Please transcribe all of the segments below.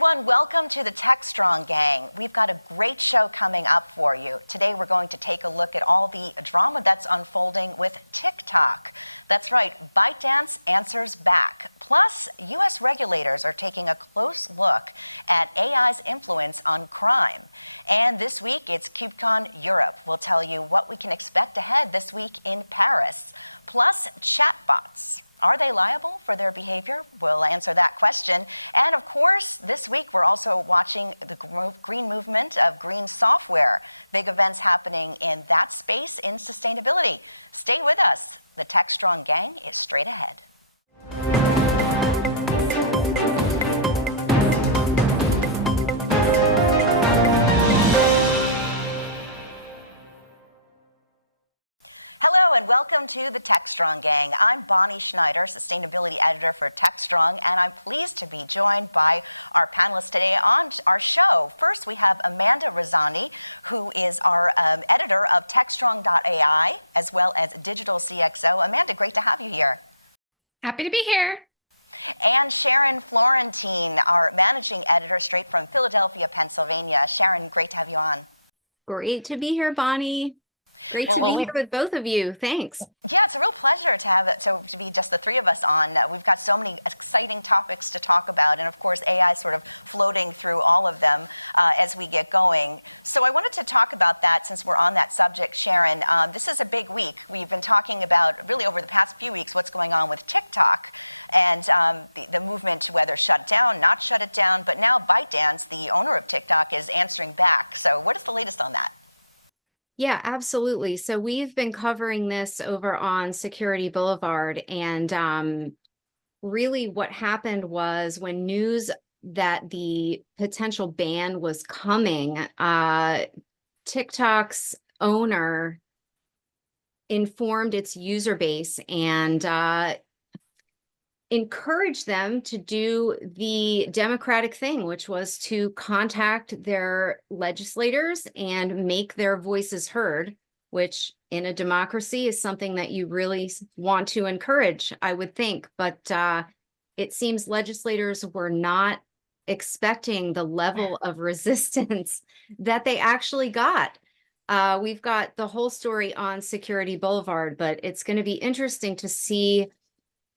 everyone, welcome to the Techstrong gang. We've got a great show coming up for you. Today we're going to take a look at all the drama that's unfolding with TikTok. That's right, ByteDance answers back. Plus, U.S. regulators are taking a close look at AI's influence on crime. And this week it's KubeCon Europe. We'll tell you what we can expect ahead this week in Paris. Plus, chatbots. Are they liable for their behavior? We'll answer that question. And of course, this week we're also watching the green movement of green software. Big events happening in that space in sustainability. Stay with us. The Techstrong gang is straight ahead. Hello and welcome to the Techstrong gang. I'm Bonnie Schneider, Sustainability Editor for Techstrong, and I'm pleased to be joined by our panelists today on our show. First, we have Amanda Razzani, who is our editor of Techstrong.ai, as well as Digital CXO. Amanda, great to have you here. Happy to be here. And Sharon Florentine, our managing editor straight from Philadelphia, Pennsylvania. Sharon, great to have you on. Great to be here, Bonnie. Great to be here with both of you. Thanks. Yeah, it's a real pleasure to have it, to be just the three of us on. We've got so many exciting topics to talk about, and of course, AI sort of floating through all of them as we get going. So I wanted to talk about that since we're on that subject, Sharon. This is a big week. We've been talking about, really over the past few weeks, what's going on with TikTok and the movement to whether shut it down, not shut it down, but now ByteDance, the owner of TikTok, is answering back. So what is the latest on that? Yeah, absolutely. So we've been covering this over on Security Boulevard, and really what happened was when news that the potential ban was coming, TikTok's owner informed its user base and encourage them to do the democratic thing, which was to contact their legislators and make their voices heard, which in a democracy is something that you really want to encourage, I would think. But it seems legislators were not expecting the level of resistance that they actually got. We've got the whole story on Security Boulevard, but it's going to be interesting to see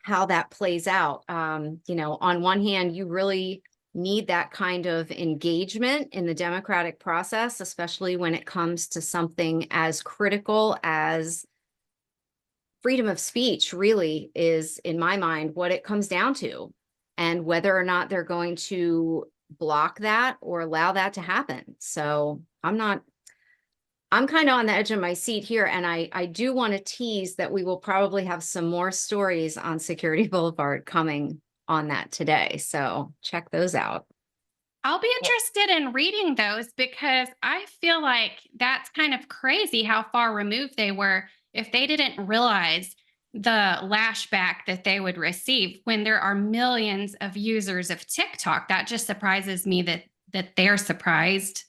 how that plays out. You know, on one hand, you really need that kind of engagement in the democratic process, especially when it comes to something as critical as freedom of speech really is, in my mind, what it comes down to, and whether or not they're going to block that or allow that to happen. So I'm kind of on the edge of my seat here, and I do want to tease that we will probably have some more stories on Security Boulevard coming on that today. So check those out. I'll be interested in reading those because I feel like that's kind of crazy how far removed they were if they didn't realize the lashback that they would receive when there are millions of users of TikTok. That just surprises me that they're surprised.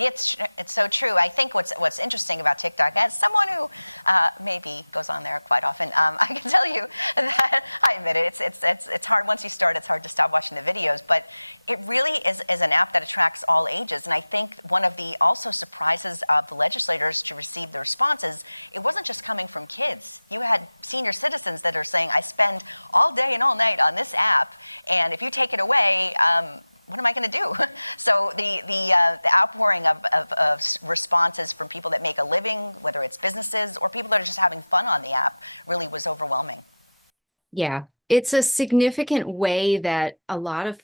It's so true. I think what's interesting about TikTok, as someone who maybe goes on there quite often, I can tell you that I admit it. It's hard once you start. It's hard to stop watching the videos. But it really is an app that attracts all ages. And I think one of the also surprises of the legislators to receive the responses, it wasn't just coming from kids. You had senior citizens that are saying, "I spend all day and all night on this app, and if you take it away." What am I going to do? So the outpouring of responses from people that make a living, whether it's businesses or people that are just having fun on the app, really was overwhelming. Yeah, it's a significant way that a lot of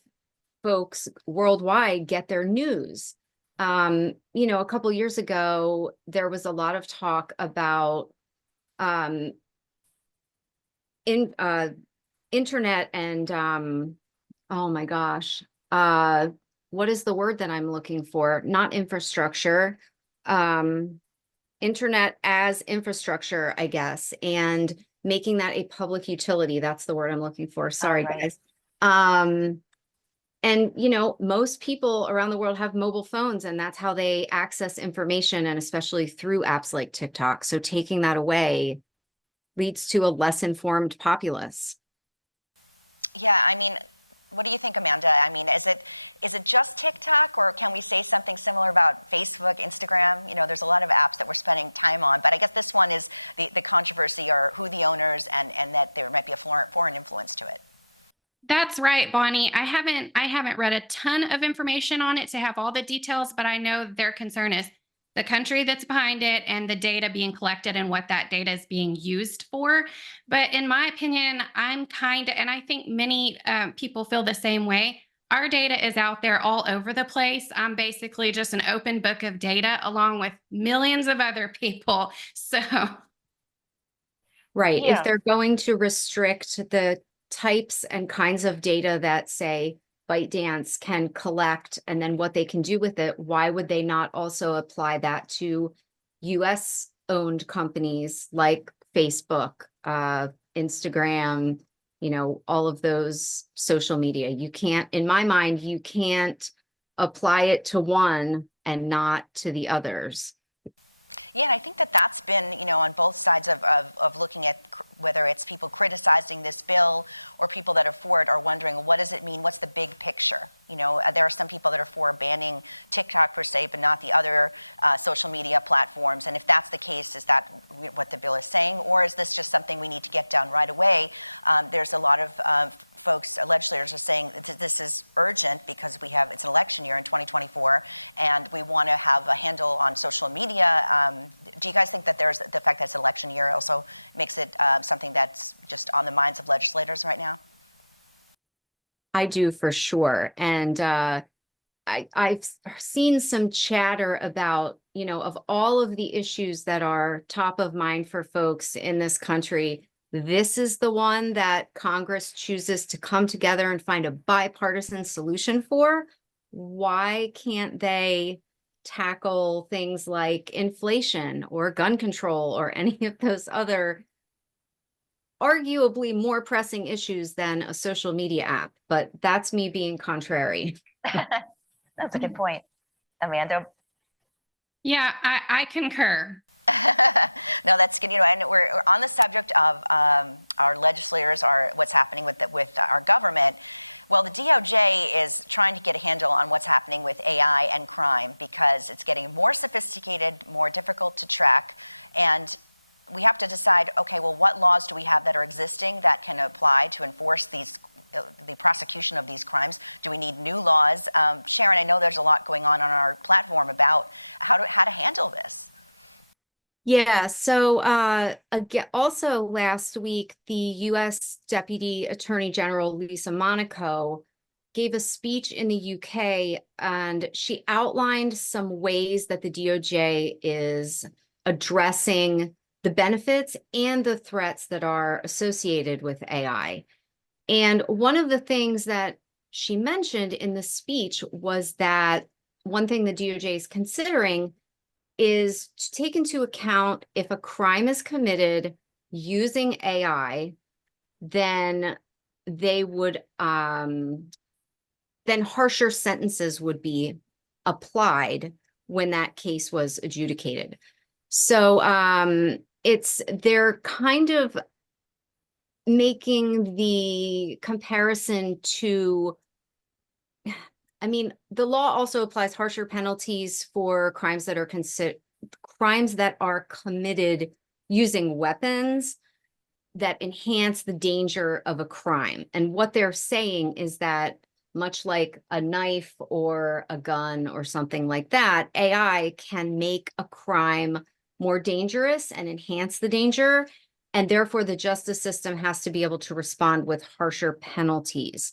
folks worldwide get their news. You know, a couple years ago, there was a lot of talk about internet and oh my gosh. What is the word that I'm looking for? Not infrastructure, internet as infrastructure, I guess, and making that a public utility. That's the word I'm looking for. Sorry, guys. And, you know, most people around the world have mobile phones, and that's how they access information, and especially through apps like TikTok. So taking that away leads to a less informed populace. Yeah, I mean, What do you think, Amanda? I mean, is it just TikTok, or can we say something similar about Facebook, Instagram? You know, there's a lot of apps that we're spending time on, but I guess this one is the controversy, or who the owners, and that there might be a foreign influence to it. That's right, Bonnie. I haven't read a ton of information on it to have all the details, but I know their concern is the country that's behind it and the data being collected and what that data is being used for. But in my opinion, and I think many people feel the same way. Our data is out there all over the place. I'm basically just an open book of data along with millions of other people. So, Right. Yeah. If they're going to restrict the types and kinds of data that, say, ByteDance can collect and then what they can do with it, why would they not also apply that to US owned companies like Facebook, Instagram, you know, all of those social media? You can't, in my mind, you can't apply it to one and not to the others. Yeah, and I think that that's been, you know, on both sides of looking at whether it's people criticizing this bill or people that are for it are wondering, what does it mean? What's the big picture? You know, there are some people that are for banning TikTok per se, but not the other social media platforms. And if that's the case, is that what the bill is saying? Or is this just something we need to get done right away? There's a lot of folks, legislators are saying this is urgent because it's an election year in 2024, and we want to have a handle on social media. Do you guys think that there's the fact that it's an election year also makes it something that's just on the minds of legislators right now? I do, for sure. And I've seen some chatter about, you know, of all of the issues that are top of mind for folks in this country, this is the one that Congress chooses to come together and find a bipartisan solution for. Why can't they tackle things like inflation or gun control or any of those other arguably more pressing issues than a social media app? But that's me being contrary. That's a good point, Amanda. yeah, I concur. No, that's good. You know, and we're on the subject of our legislators, what's happening with our government. Well, the DOJ is trying to get a handle on what's happening with AI and crime because it's getting more sophisticated, more difficult to track, and we have to decide, okay, well, what laws do we have that are existing that can apply to enforce the prosecution of these crimes? Do we need new laws? Sharon, I know there's a lot going on our platform about how to handle this. Yeah, so again, also last week, the U.S. Deputy Attorney General Lisa Monaco gave a speech in the UK, and she outlined some ways that the DOJ is addressing the benefits and the threats that are associated with AI. And one of the things that she mentioned in the speech was that one thing the DOJ is considering is to take into account if a crime is committed using AI, then they would then harsher sentences would be applied when that case was adjudicated. So they're kind of making the comparison to, I mean, the law also applies harsher penalties for crimes that are committed using weapons that enhance the danger of a crime. And what they're saying is that much like a knife or a gun or something like that, AI can make a crime more dangerous and enhance the danger. And therefore, the justice system has to be able to respond with harsher penalties.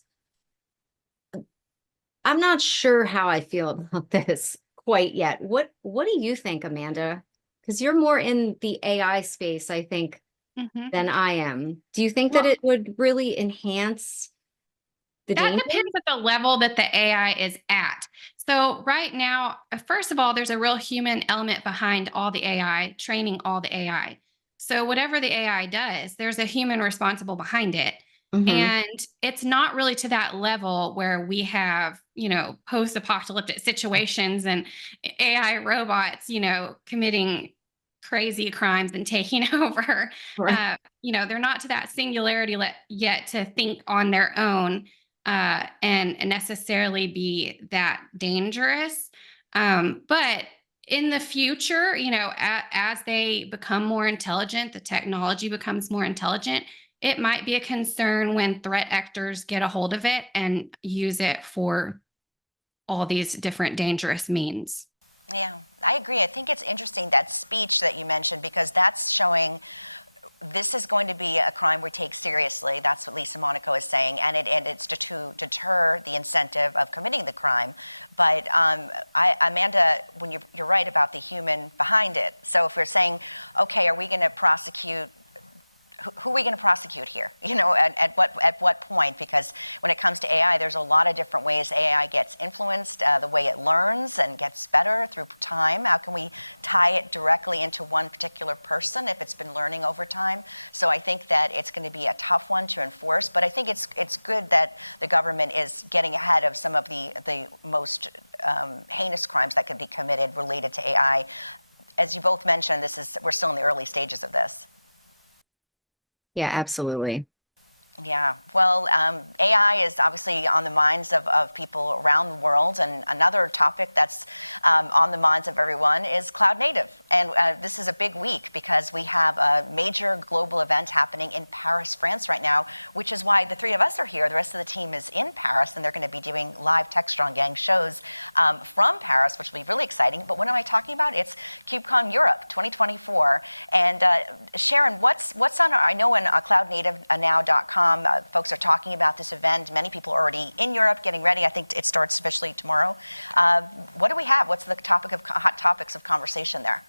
I'm not sure how I feel about this quite yet. What do you think, Amanda? Because you're more in the AI space, I think, than I am. Do you think that it would really enhance the danger? That depends at the level that the AI is at. So right now, first of all, there's a real human element behind all the AI, training all the AI. So whatever the AI does, there's a human responsible behind it. And it's not really to that level where we have, you know, post-apocalyptic situations and AI robots, you know, committing crazy crimes and taking over. Right. You know, they're not to that singularity yet to think on their own. and necessarily be that dangerous. But in the future, as they become more intelligent, the technology becomes more intelligent, it might be a concern when threat actors get a hold of it and use it for all these different dangerous means. Yeah, I agree. I think it's interesting, that speech that you mentioned, because that's showing this is going to be a crime we take seriously. That's what Lisa Monaco is saying, and it's to deter the incentive of committing the crime. But Amanda, when you're right about the human behind it. So if we're saying, okay, are we going to prosecute? Who are we going to prosecute here? At what point? Because when it comes to AI, there's a lot of different ways AI gets influenced, the way it learns and gets better through time. How can we tie it directly into one particular person if it's been learning over time? So I think that it's going to be a tough one to enforce, but I think it's good that the government is getting ahead of some of the most heinous crimes that could be committed related to AI. As you both mentioned, we're still in the early stages of this. Yeah, absolutely. Yeah, well, AI is obviously on the minds of people around the world, and another topic that's on the minds of everyone is cloud native. And this is a big week because we have a major global event happening in Paris, France right now, which is why the three of us are here. The rest of the team is in Paris, and they're going to be doing live Techstrong Gang shows from Paris, which will be really exciting. But what am I talking about? It's KubeCon Europe 2024. And Sharon, what's on I know in cloudnativenow.com, folks are talking about this event. Many people are already in Europe getting ready. I think it starts officially tomorrow. What do we have? What's the hot topics of conversation there?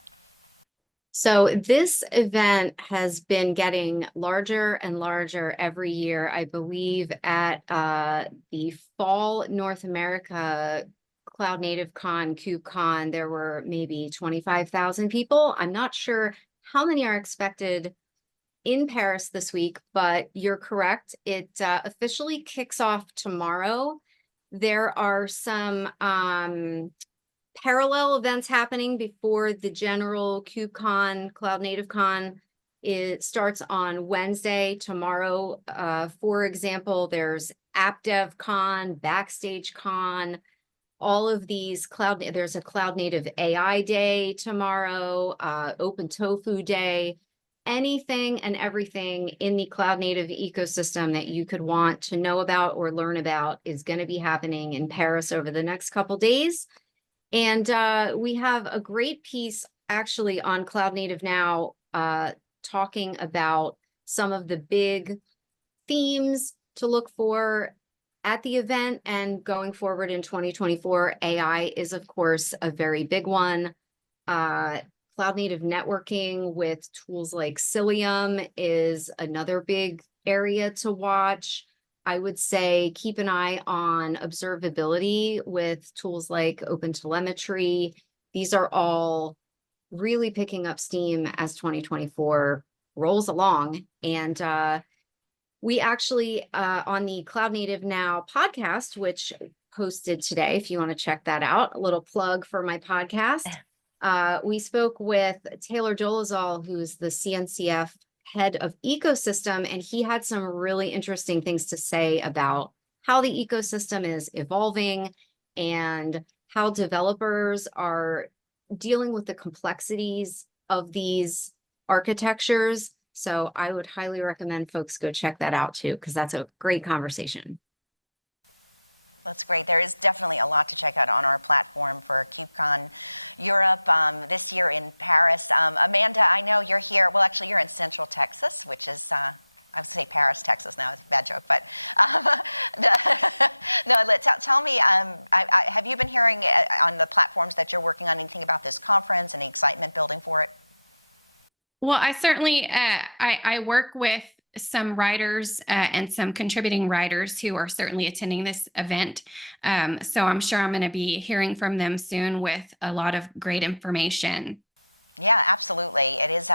So this event has been getting larger and larger every year. I believe at the Fall North America Cloud Native Con, KubeCon, there were maybe 25,000 people. I'm not sure how many are expected in Paris this week, but you're correct. It officially kicks off tomorrow. There are some parallel events happening before the general KubeCon, Cloud Native Con. It starts on Wednesday, tomorrow. For example, there's AppDevCon, Backstage Con, all of these there's a Cloud Native AI Day tomorrow, Open Tofu Day. Anything and everything in the cloud native ecosystem that you could want to know about or learn about is going to be happening in Paris over the next couple days. And we have a great piece actually on Cloud Native Now talking about some of the big themes to look for at the event and going forward in 2024. AI is, of course, a very big one. Cloud native networking with tools like Cilium is another big area to watch. I would say keep an eye on observability with tools like OpenTelemetry. These are all really picking up steam as 2024 rolls along. And we actually, on the Cloud Native Now podcast, which posted today, if you want to check that out, a little plug for my podcast. We spoke with Taylor Dolezal, who's the CNCF head of ecosystem, and he had some really interesting things to say about how the ecosystem is evolving and how developers are dealing with the complexities of these architectures. So I would highly recommend folks go check that out too, because that's a great conversation. That's great. There is definitely a lot to check out on our platform for KubeCon Europe this year in Paris. Amanda, I know you're here. Well, actually, you're in Central Texas, which is, I would say Paris, Texas now. It's a bad joke, but tell me, have you been hearing on the platforms that you're working on anything about this conference, any excitement building for it? Well, I certainly, I work with some writers and some contributing writers who are certainly attending this event. So I'm sure I'm going to be hearing from them soon with a lot of great information. Yeah, absolutely. It is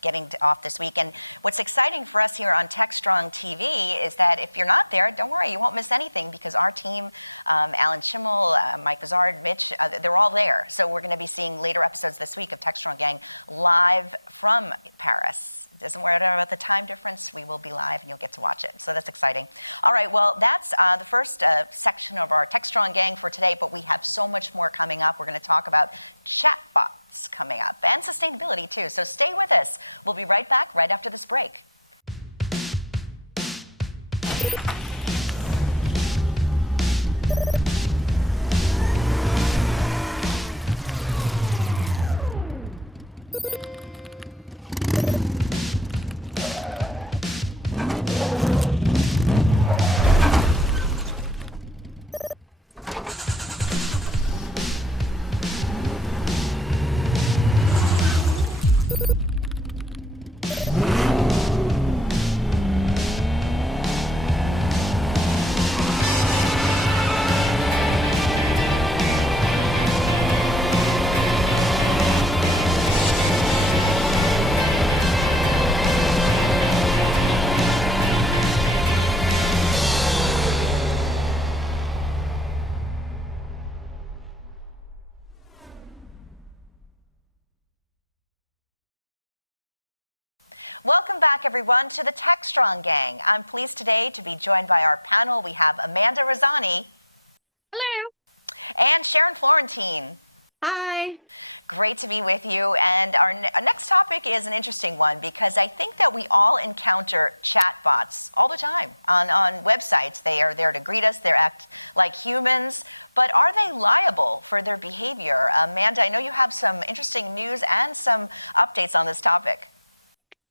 getting off this week. And what's exciting for us here on Techstrong TV is that if you're not there, don't worry, you won't miss anything because our team, Alan Schimmel, Mike Bizard, Mitch, they're all there. So we're going to be seeing later episodes this week of Techstrong Gang live from Paris. Doesn't worry about the time difference. We will be live and you'll get to watch it. So that's exciting. All right, well, that's the first section of our Techstrong Gang for today, but we have so much more coming up. We're going to talk about chatbots coming up and sustainability too. So stay with us. We'll be right back right after this break. Welcome back, everyone, to the Techstrong Gang. I'm pleased today to be joined by our panel. We have Amanda Rosani. Hello. And Sharon Florentine. Hi. Great to be with you. And our next topic is an interesting one because I think that we all encounter chatbots all the time on websites. They are there to greet us. They act like humans. But are they liable for their behavior? Amanda, I know you have some interesting news and some updates on this topic.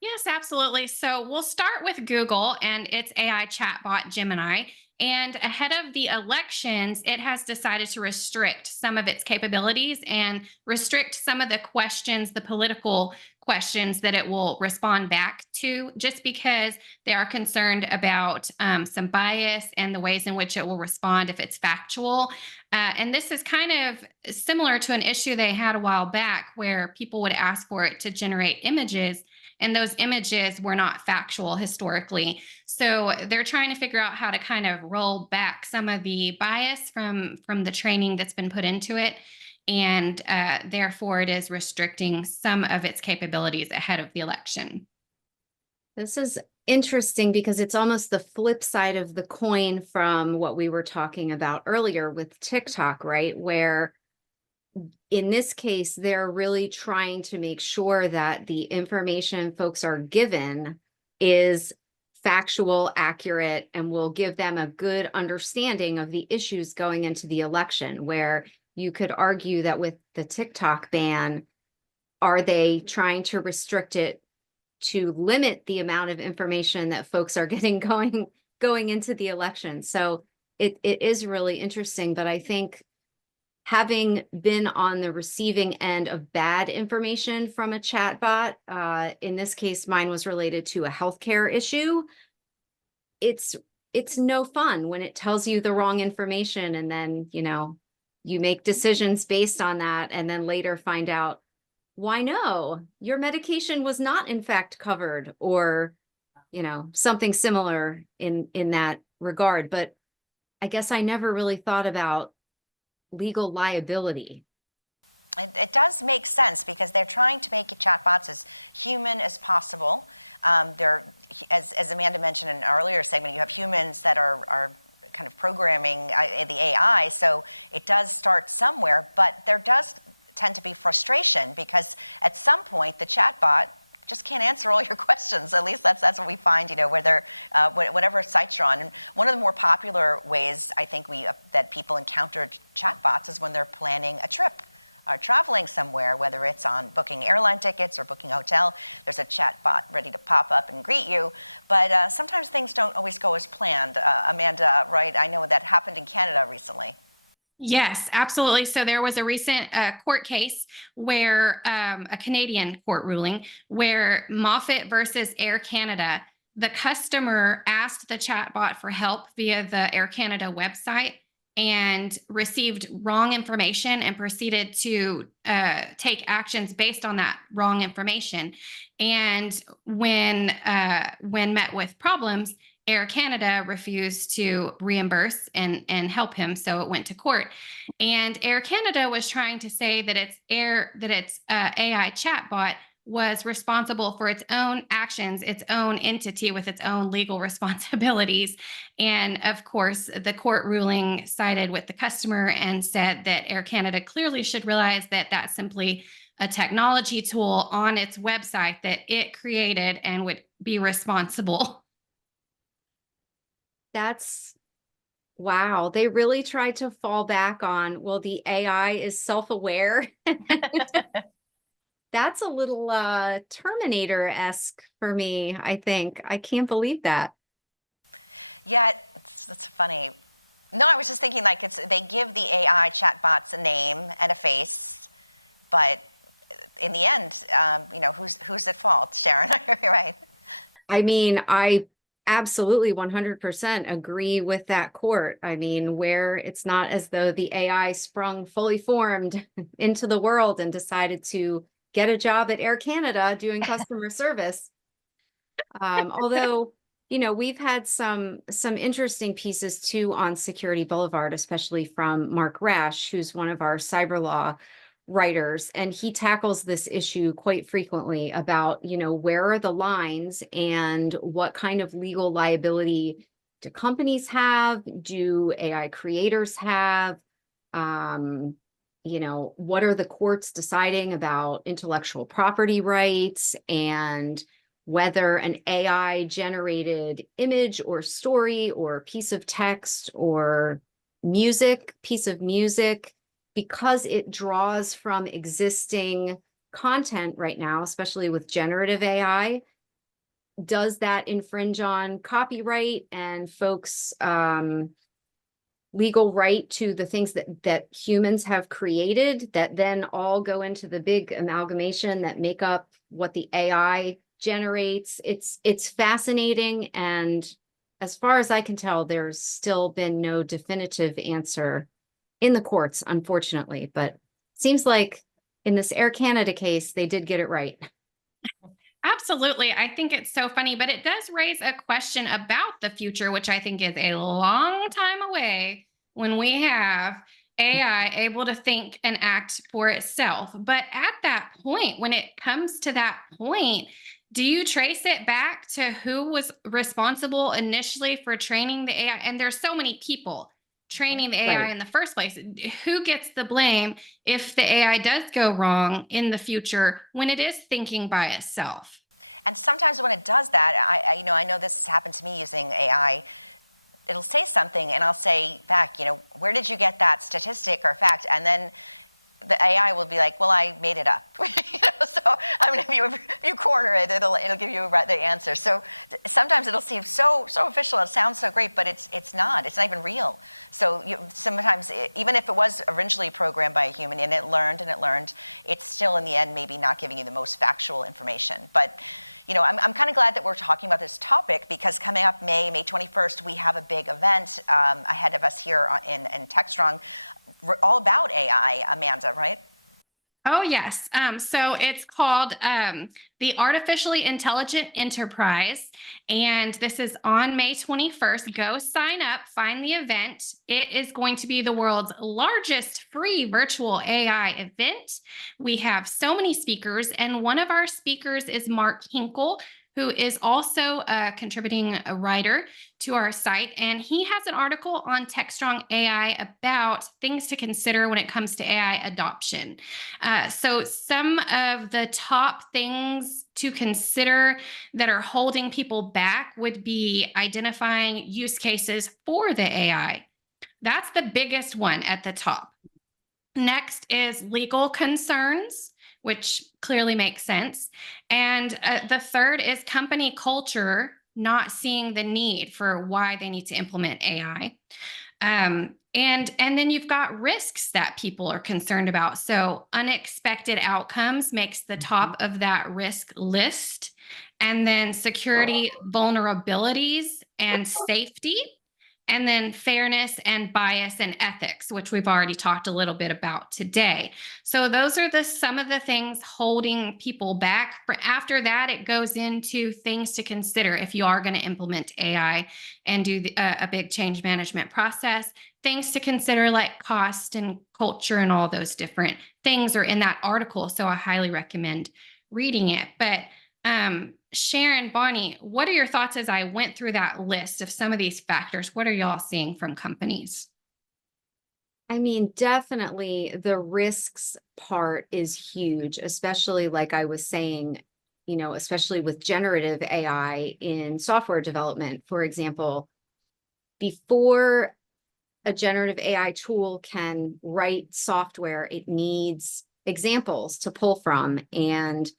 Yes, absolutely. So we'll start with Google and its AI chatbot Gemini. And ahead of the elections, it has decided to restrict some of its capabilities and restrict some of the questions, the political questions that it will respond back to, just because they are concerned about some bias and the ways in which it will respond if it's factual. And this is kind of similar to an issue they had a while back where people would ask for it to generate images and those images were not factual historically. So they're trying to figure out how to kind of roll back some of the bias from the training that's been put into it. And therefore, it is restricting some of its capabilities ahead of the election. This is interesting because it's almost the flip side of the coin from what we were talking about earlier with TikTok, right? Where in this case, they're really trying to make sure that the information folks are given is factual, accurate, and will give them a good understanding of the issues going into the election, where you could argue that with the TikTok ban, are they trying to restrict it to limit the amount of information that folks are getting going into the election? So it is really interesting, but I think having been on the receiving end of bad information from a chatbot, in this case, mine was related to a healthcare issue. It's no fun when it tells you the wrong information and then, you make decisions based on that and then later find out, why no, your medication was not in fact covered, or, something similar in that regard. But I guess I never really thought about legal liability. It does make sense because they're trying to make chatbots as human as possible. They're, as Amanda mentioned in an earlier segment, you have humans that are kind of programming the AI, so it does start somewhere, but there does tend to be frustration because at some point the chatbot just can't answer all your questions. At least that's what we find, whether whatever sites you're on. And one of the more popular ways I think that people encounter chatbots is when they're planning a trip or traveling somewhere, whether it's on booking airline tickets or booking a hotel. There's a chatbot ready to pop up and greet you. But sometimes things don't always go as planned. Amanda, right? I know that happened in Canada recently. Yes, absolutely. So there was a recent court case where a Canadian court ruling where Moffat versus Air Canada, the customer asked the chatbot for help via the Air Canada website. and received wrong information and proceeded to take actions based on that wrong information. And when met with problems, Air Canada refused to reimburse and help him, so it went to court. And Air Canada was trying to say that its AI chatbot was responsible for its own actions, its own entity with its own legal responsibilities. And of course, the court ruling sided with the customer and said that Air Canada clearly should realize that that's simply a technology tool on its website that it created and would be responsible. That's wow. They really tried to fall back on, well, the AI is self-aware. That's a little Terminator-esque for me, I think. I can't believe that. Yeah, that's funny. No, I was just thinking like they give the AI chatbots a name and a face, but in the end, who's at fault? Sharon, you're right. I mean, I absolutely 100% agree with that court. I mean, where it's not as though the AI sprung fully formed into the world and decided to get a job at Air Canada doing customer service. Although, we've had some interesting pieces too on Security Boulevard, especially from Mark Rash, who's one of our cyber law writers, and he tackles this issue quite frequently about, where are the lines and what kind of legal liability do companies have? Do AI creators have? What are the courts deciding about intellectual property rights, and whether an AI generated image or story or piece of text or piece of music, because it draws from existing content right now, especially with generative AI, does that infringe on copyright and folks' legal right to the things that humans have created that then all go into the big amalgamation that make up what the AI generates? It's fascinating, and as far as I can tell, there's still been no definitive answer in the courts, unfortunately. But seems like in this Air Canada case, they did get it right. Absolutely. I think it's so funny, but it does raise a question about the future, which I think is a long time away, when we have AI able to think and act for itself. But at that point, when it comes to that point, do you trace it back to who was responsible initially for training the AI? And there's so many people training the AI Right. in the first place. Who gets the blame if the AI does go wrong in the future when it is thinking by itself? And sometimes when it does that, I know this has happened to me using AI. It'll say something and I'll say back, where did you get that statistic or fact? And then the AI will be like, well, I made it up. So if you corner it, it'll give you the answer. So sometimes it'll seem so official. It sounds so great, but it's not. It's not even real. So sometimes, even if it was originally programmed by a human and it learned, it's still in the end maybe not giving you the most factual information. But I'm kind of glad that we're talking about this topic, because coming up May 21st, we have a big event ahead of us here in Techstrong, all about AI, Amanda, right? Oh, yes. So it's called the Artificially Intelligent Enterprise. And this is on May 21st. Go sign up, find the event. It is going to be the world's largest free virtual AI event. We have so many speakers, and one of our speakers is Mark Hinkle, who is also a contributing writer to our site. And he has an article on Techstrong AI about things to consider when it comes to AI adoption. So some of the top things to consider that are holding people back would be identifying use cases for the AI. That's the biggest one at the top. Next is legal concerns, which clearly makes sense. And the third is company culture, not seeing the need for why they need to implement AI. And then you've got risks that people are concerned about. So unexpected outcomes makes the top of that risk list. And then security vulnerabilities and safety. and then fairness and bias and ethics, which we've already talked a little bit about today. So those are some of the things holding people back. After that, it goes into things to consider if you are going to implement AI and do a big change management process. Things to consider like cost and culture and all those different things are in that article. So I highly recommend reading it. But Sharon, Bonnie, what are your thoughts as I went through that list of some of these factors? What are y'all seeing from companies? I mean, definitely the risks part is huge, especially like I was saying, especially with generative AI in software development, for example, before a generative AI tool can write software, it needs examples to pull from. And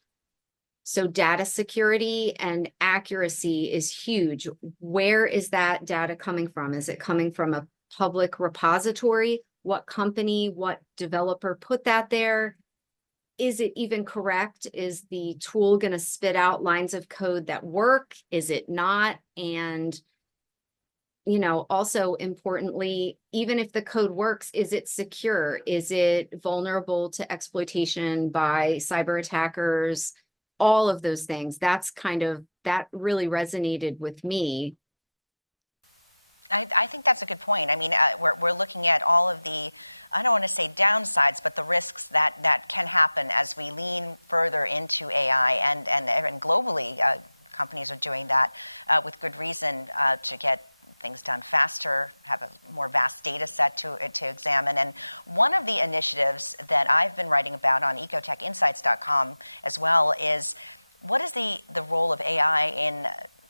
so data security and accuracy is huge. Where is that data coming from? Is it coming from a public repository? What company, what developer put that there? Is it even correct? Is the tool going to spit out lines of code that work? Is it not? And also importantly, even if the code works, is it secure? Is it vulnerable to exploitation by cyber attackers? All of those things. That really resonated with me. I think that's a good point. I mean, we're looking at all of the, I don't want to say downsides, but the risks that can happen as we lean further into AI, and globally, companies are doing that with good reason to get things done faster, have a more vast data set to examine. And one of the initiatives that I've been writing about on ecotechinsights.com as well is, what is the role of AI in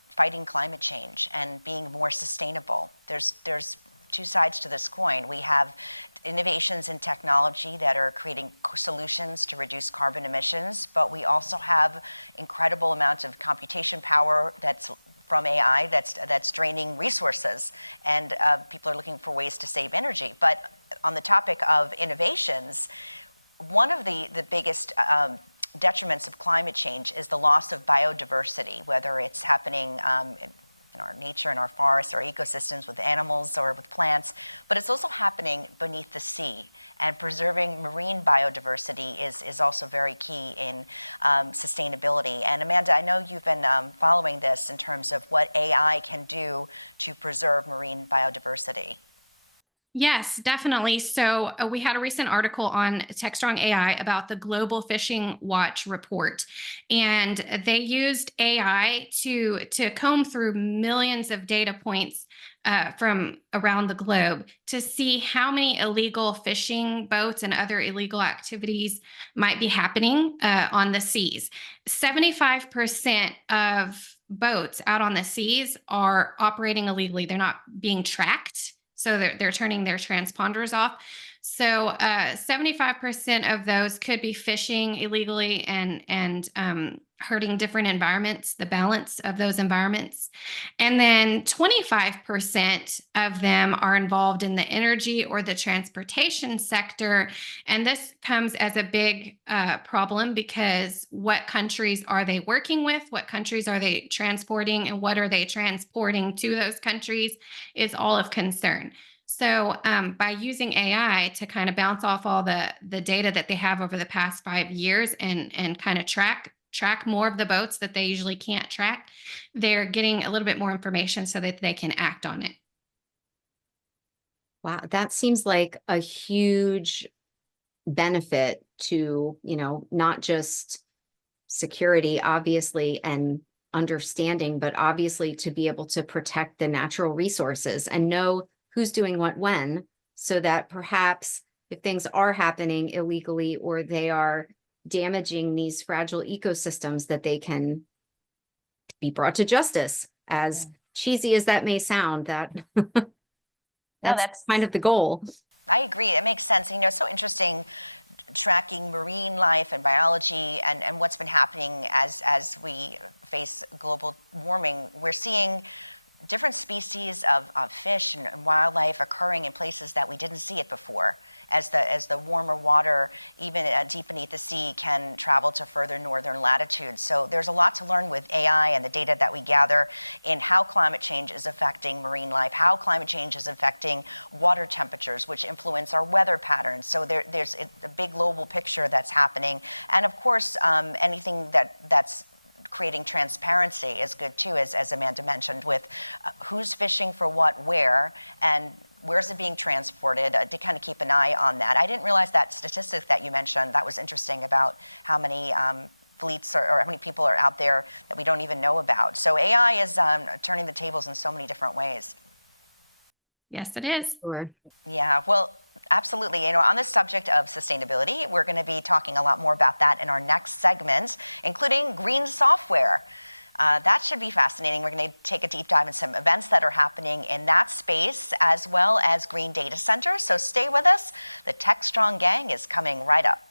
fighting climate change and being more sustainable? There's two sides to this coin. We have innovations in technology that are creating solutions to reduce carbon emissions, but we also have incredible amounts of computation power that's from AI that's draining resources, and people are looking for ways to save energy. But on the topic of innovations, one of the biggest detriments of climate change is the loss of biodiversity, whether it's happening in our nature, in our forests, our ecosystems with animals or with plants, but it's also happening beneath the sea. And preserving marine biodiversity is also very key in sustainability. And Amanda, I know you've been following this in terms of what AI can do to preserve marine biodiversity. Yes, definitely. So we had a recent article on Techstrong AI about the Global Fishing Watch report, and they used AI to comb through millions of data points from around the globe to see how many illegal fishing boats and other illegal activities might be happening on the seas. 75% of boats out on the seas are operating illegally. They're not being tracked. So they're turning their transponders off. So 75% of those could be fishing illegally and hurting different environments, the balance of those environments. And then 25% of them are involved in the energy or the transportation sector. And this comes as a big problem, because what countries are they working with? What countries are they transporting? And what are they transporting to those countries is all of concern. So by using AI to kind of bounce off all the data that they have over the past 5 years and kind of track more of the boats that they usually can't track, they're getting a little bit more information so that they can act on it. Wow, that seems like a huge benefit to, not just security, obviously, and understanding, but obviously to be able to protect the natural resources and know who's doing what when, so that perhaps if things are happening illegally or they are damaging these fragile ecosystems, that they can be brought to justice. As cheesy as that may sound, that's kind of the goal. I agree. It makes sense. And, it's so interesting tracking marine life and biology and what's been happening as we face global warming. We're seeing different species of fish and wildlife occurring in places that we didn't see it before. As the warmer water, even deep beneath the sea, can travel to further northern latitudes. So there's a lot to learn with AI and the data that we gather in how climate change is affecting marine life, how climate change is affecting water temperatures, which influence our weather patterns. So there's a big global picture that's happening. And of course, anything that's creating transparency is good too, as Amanda mentioned, with who's fishing for what, where, and where's it being transported, to kind of keep an eye on that. I didn't realize that statistic that you mentioned. That was interesting about how many fleets or how many people are out there that we don't even know about. So AI is turning the tables in so many different ways. Yes, it is. Sure. Yeah, well, absolutely. On the subject of sustainability, we're going to be talking a lot more about that in our next segment, including green software. That should be fascinating. We're going to take a deep dive in some events that are happening in that space, as well as green data centers. So stay with us. The Techstrong gang is coming right up.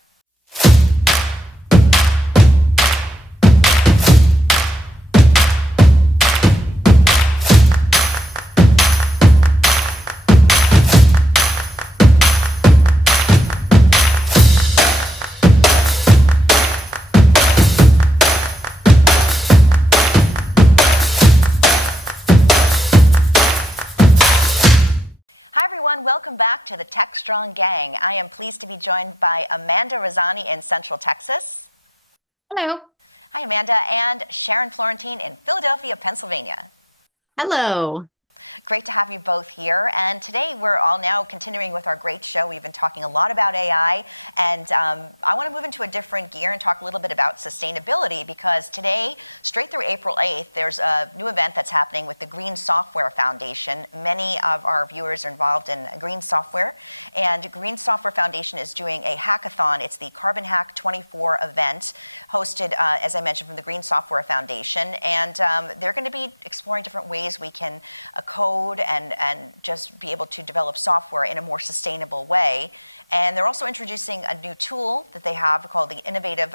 Welcome back to the Techstrong gang. I am pleased to be joined by Amanda Rosani in Central Texas. Hello. Hi, Amanda, and Sharon Florentine in Philadelphia, Pennsylvania. Hello. Great to have you both here. And today we're all now continuing with our great show. We've been talking a lot about AI, and I want to move into a different gear and talk a little bit about sustainability, because today, straight through April 8th, there's a new event that's happening with the Green Software Foundation. Many of our viewers are involved in green software, and Green Software Foundation is doing a hackathon. It's the Carbon Hack 24 event, hosted, as I mentioned, from the Green Software Foundation. And they're going to be exploring different ways we can code and just be able to develop software in a more sustainable way. And they're also introducing a new tool that they have called the Innovative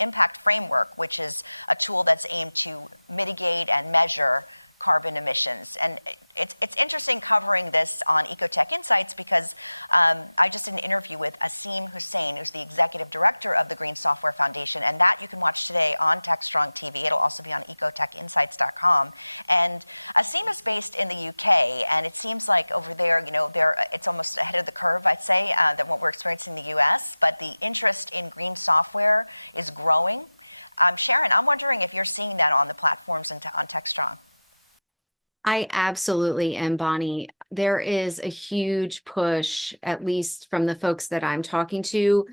Impact Framework, which is a tool that's aimed to mitigate and measure carbon emissions. And it's interesting covering this on Ecotech Insights, because I just did an interview with Asim Hussain, who's the executive director of the Green Software Foundation, and that you can watch today on Techstrong TV. It'll also be on ecotechinsights.com. And Asim is based in the UK, and it seems like over there, it's almost ahead of the curve, I'd say, than what we're experiencing in the US, but the interest in green software is growing. Sharon, I'm wondering if you're seeing that on the platforms and on Techstrong. I absolutely am, Bonnie. There is a huge push, at least from the folks that I'm talking to,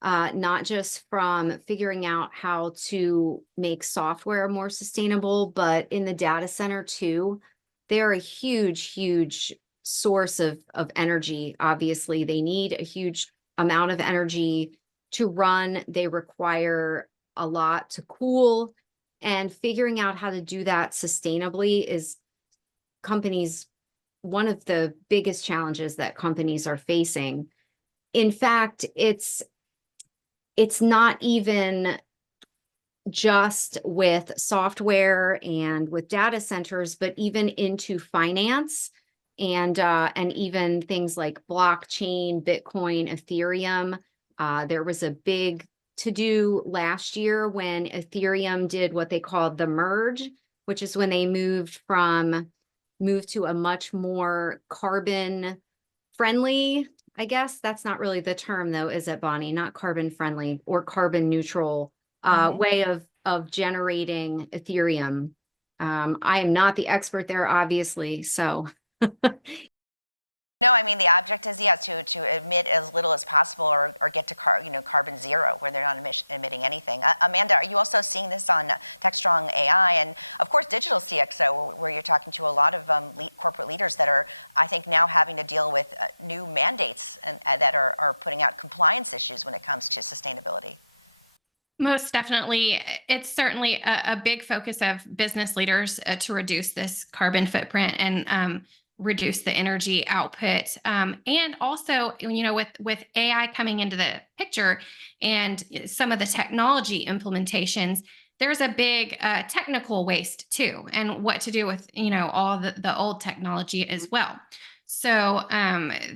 not just from figuring out how to make software more sustainable, but in the data center too. They're a huge, huge source of energy. Obviously, they need a huge amount of energy to run. They require a lot to cool, and figuring out how to do that sustainably is one of the biggest challenges that companies are facing. In fact, it's not even just with software and with data centers, but even into finance and even things like blockchain, Bitcoin, Ethereum. There was a big to-do last year when Ethereum did what they called the merge, which is when they moved to a much more carbon friendly, I guess that's not really the term though, is it, Bonnie? Not carbon friendly or carbon neutral way of generating Ethereum. I am not the expert there, obviously, so. No, I mean, the object is, to emit as little as possible, or get to carbon zero, where they're not emitting anything. Amanda, are you also seeing this on Techstrong AI, and of course Digital CXO, where you're talking to a lot of corporate leaders that are, I think, now having to deal with new mandates and that are putting out compliance issues when it comes to sustainability? Most definitely. It's certainly a big focus of business leaders to reduce this carbon footprint and reduce the energy output. And also, with AI coming into the picture and some of the technology implementations, there's a big technical waste too, and what to do with, all the old technology as well. So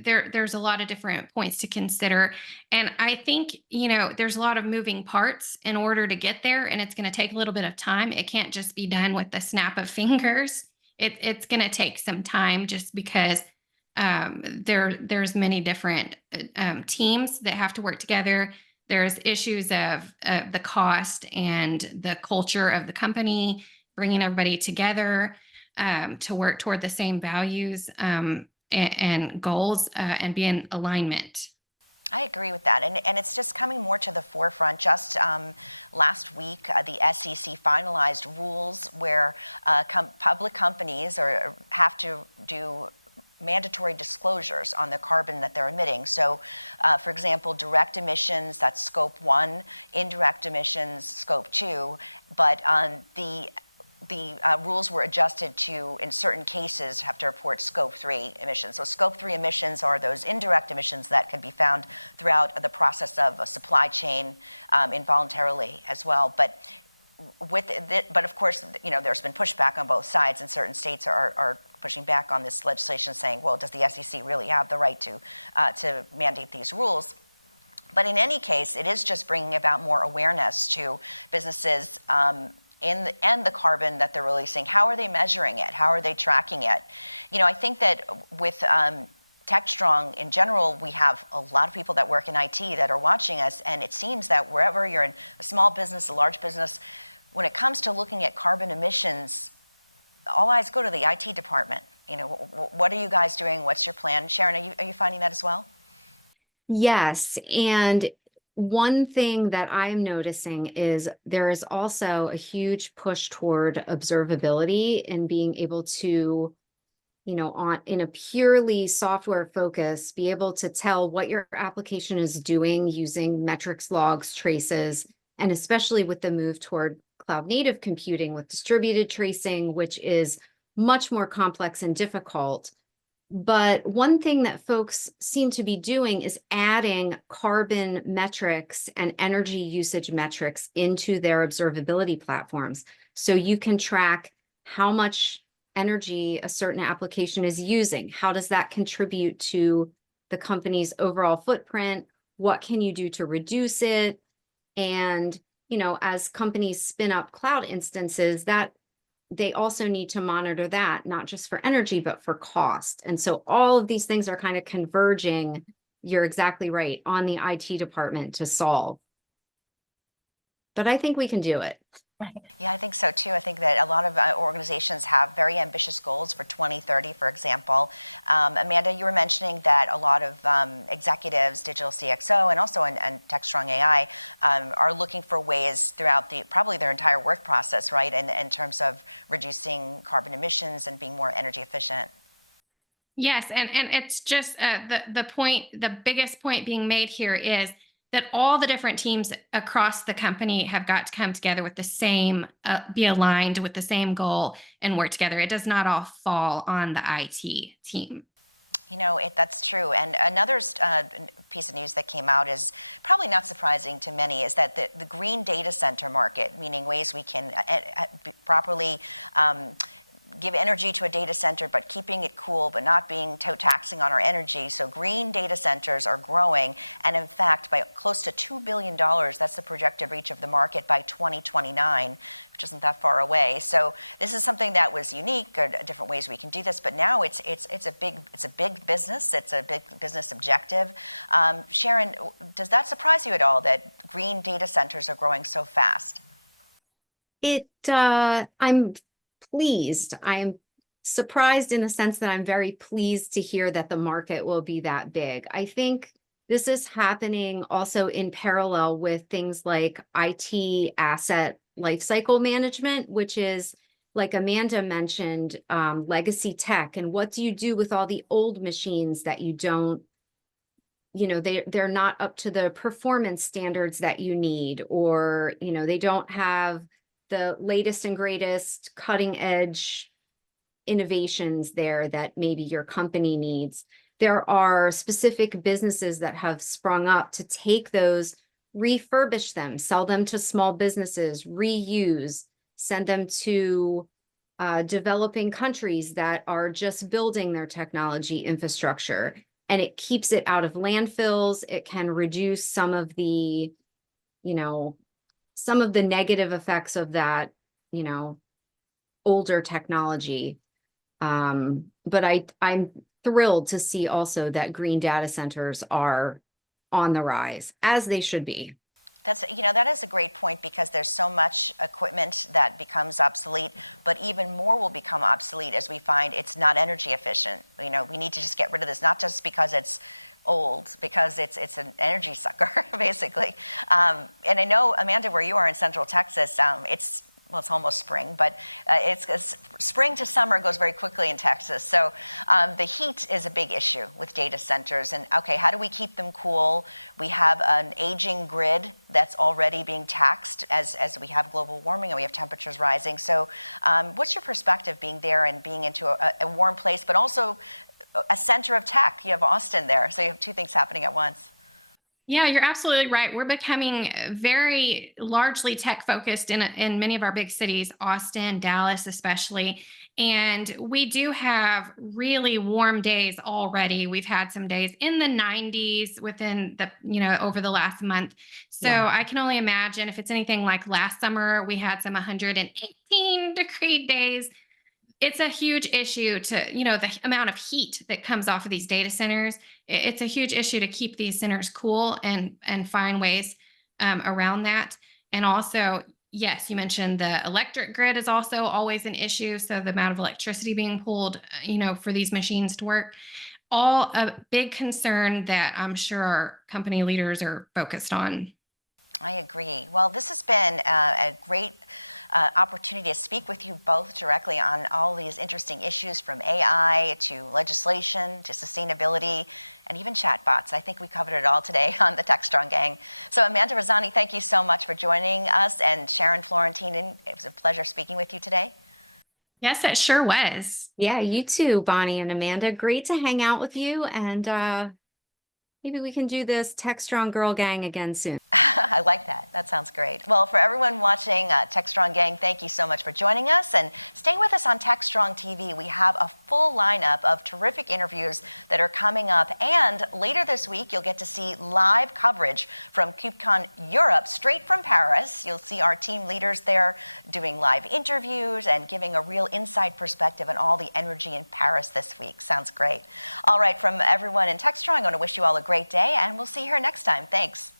there's a lot of different points to consider. And I think, there's a lot of moving parts in order to get there, and it's going to take a little bit of time. It can't just be done with the snap of fingers. It's going to take some time, just because there's many different teams that have to work together. There's issues of the cost and the culture of the company, bringing everybody together to work toward the same values and goals and be in alignment. I agree with that. And it's just coming more to the forefront. Just last week, the SEC finalized rules where public companies have to do mandatory disclosures on the carbon that they're emitting. So, for example, direct emissions, that's scope 1, indirect emissions, scope 2, but the rules were adjusted to, in certain cases, have to report scope 3 emissions. So scope 3 emissions are those indirect emissions that can be found throughout the process of a supply chain involuntarily as well. But of course, there's been pushback on both sides, and certain states are pushing back on this legislation, saying, well, does the SEC really have the right to mandate these rules? But in any case, it is just bringing about more awareness to businesses and the carbon that they're releasing. How are they measuring it? How are they tracking it? I think that with Techstrong in general, we have a lot of people that work in IT that are watching us, and it seems that wherever you're in a small business, a large business, when it comes to looking at carbon emissions, all eyes go to the IT department. What are you guys doing? What's your plan? Sharon, are you finding that as well? Yes. And one thing that I'm noticing is there is also a huge push toward observability and being able to, in a purely software focus, be able to tell what your application is doing using metrics, logs, traces, and especially with the move toward cloud native computing with distributed tracing, which is much more complex and difficult. But one thing that folks seem to be doing is adding carbon metrics and energy usage metrics into their observability platforms. So you can track how much energy a certain application is using. How does that contribute to the company's overall footprint? What can you do to reduce it? And, as companies spin up cloud instances, that they also need to monitor that, not just for energy, but for cost. And so all of these things are kind of converging, you're exactly right, on the IT department to solve. But I think we can do it. Yeah, I think so too. I think that a lot of organizations have very ambitious goals for 2030, for example. Amanda, you were mentioning that a lot of executives, digital CXO, and also in Techstrong AI are looking for ways throughout probably their entire work process, right, in terms of reducing carbon emissions and being more energy efficient. Yes, and it's just the biggest point being made here is that all the different teams across the company have got to come together with the same, be aligned with the same goal and work together. It does not all fall on the IT team. That's true. And another piece of news that came out is probably not surprising to many, is that the green data center market, meaning ways we can properly give energy to a data center, but keeping it cool, but not being taxing on our energy. So green data centers are growing. And in fact, by close to $2 billion, that's the projected reach of the market by 2029, which isn't that far away. So this is something that was unique, or different ways we can do this, but now it's a big business. It's a big business objective. Sharon, does that surprise you at all that green data centers are growing so fast? I'm pleased. I'm surprised in the sense that I'm very pleased to hear that the market will be that big. I think this is happening also in parallel with things like IT asset lifecycle management, which is, like Amanda mentioned, legacy tech. And what do you do with all the old machines that you don't, they're not up to the performance standards that you need, or, they don't have the latest and greatest cutting edge innovations there that maybe your company needs. There are specific businesses that have sprung up to take those refurbish them, sell them to small businesses, reuse, send them to developing countries that are just building their technology infrastructure. And it keeps it out of landfills. It can reduce some of the, some of the negative effects of that, older technology. But I'm thrilled to see also that green data centers are on the rise, as they should be. That is a great point, because there's so much equipment that becomes obsolete, but even more will become obsolete as we find it's not energy efficient. We need to just get rid of this, not just because it's old, because it's an energy sucker, basically. And I know, Amanda, where you are in Central Texas, it's almost spring, but it's spring to summer goes very quickly in Texas. So the heat is a big issue with data centers. And okay, how do we keep them cool? We have an aging grid that's already being taxed as we have global warming and we have temperatures rising. So what's your perspective being there and being into a warm place, but also a center of tech? You have Austin there, so you have two things happening at once. Yeah, you're absolutely right. We're becoming very largely tech focused in many of our big cities, Austin, Dallas, especially. And we do have really warm days already. We've had some days in the 90s within the, over the last month. So Yeah. I can only imagine if it's anything like last summer, we had some 118-degree days. It's a huge issue to, the amount of heat that comes off of these data centers. It's a huge issue to keep these centers cool and find ways around that. And also, yes, you mentioned the electric grid is also always an issue. So the amount of electricity being pulled, for these machines to work, all a big concern that I'm sure our company leaders are focused on. I agree. Well, this has been a great opportunity to speak with you both directly on all these interesting issues, from AI to legislation to sustainability and even chatbots. I think we covered it all today on the Techstrong Gang. So Amanda Rosani, thank you so much for joining us, and Sharon Florentine, it was a pleasure speaking with you today. Yes, it sure was. Yeah, you too, Bonnie and Amanda. Great to hang out with you, and maybe we can do this Techstrong Girl Gang again soon. I like that. That sounds great. Well, for everyone watching Techstrong Gang, thank you so much for joining us. And stay with us on Techstrong TV. We have a full lineup of terrific interviews that are coming up. And later this week, you'll get to see live coverage from KubeCon Europe, straight from Paris. You'll see our team leaders there doing live interviews and giving a real inside perspective on all the energy in Paris this week. Sounds great. All right, from everyone in Techstrong, I want to wish you all a great day, and we'll see you here next time. Thanks.